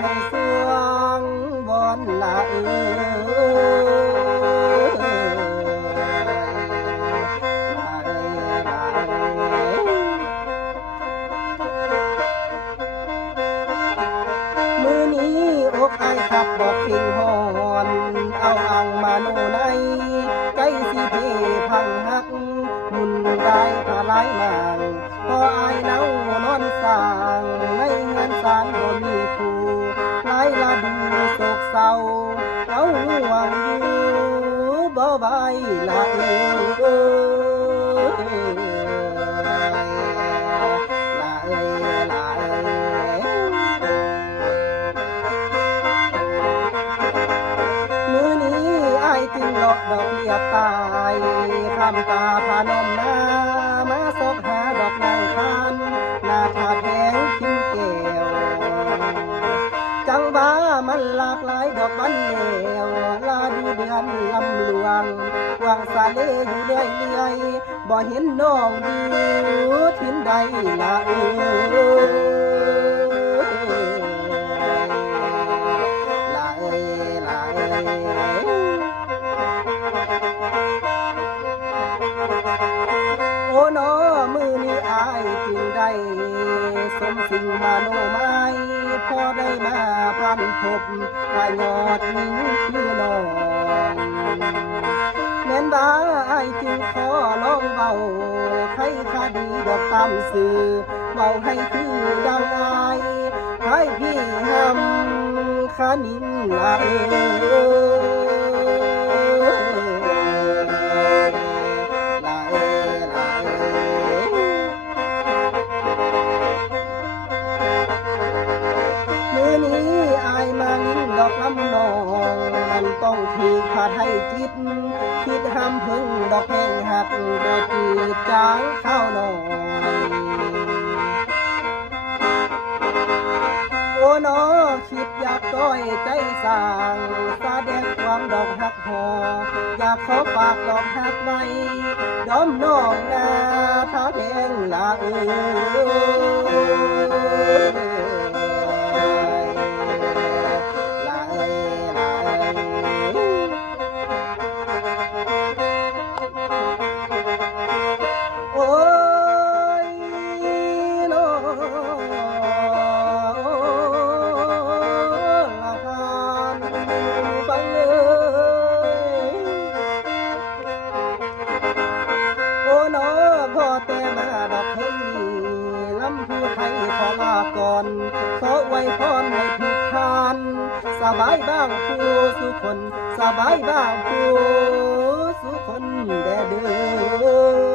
ให้สวงวอนละมือนี้อกไอขับบอกสิ่งหอนเอาอังมาโนในใจสิเพพังหักมุนได้ผาลายนางพออายเน่านอนสางในเงินสารบ่มีคู่หลายละดูโศกเศร้าเอาห่วงอยู่บ่ไหวละมือนี้อายจึงเลาะดอกเลียบตายคำตาพานมนามาซอกหาดอกนางคันหน้าผาแพงขิ้มแก้วจังว่ามันหลากหลายดอกวันแล้วลาดูเดือนลำหลวงวางสาเลอยู่เรื่อยบ่เห็นน้องอยู่ทิ้นใดละโอ้นอมือนี้อายจึงได้สมสิ่งมาโนไม้พอได้มาพันพบว่ายอดนิ่งคือน้องแม่นบ้าอายจึงขอลองเบาใครคดีดอกตามสื่อเบาให้คือดังอายให้พี่หำขานิ่งละมือนี้อายมาลิ้นดอกลำนองมันต้องถือขาดให้จิตคิดห้ามพึ่งดอกแห้งหักดอกจีบจางข้าวหน่อยโอ้นอคิดอยากต้อยใจสร้างแสดงความดอกหักหออยากขอฝากดอกหักไว้ดอมน้องนาท้าแดงละโอ้ยโนละทานฟังโอ้นอพ่อแต่มาดอกเพ่งนี้ลำพูไทยขอลาก่อนขอไว้พรให้ทุกท่านสบายบ้างผู้สุคนสบายบ้างผู้สุคนแด่เด้อ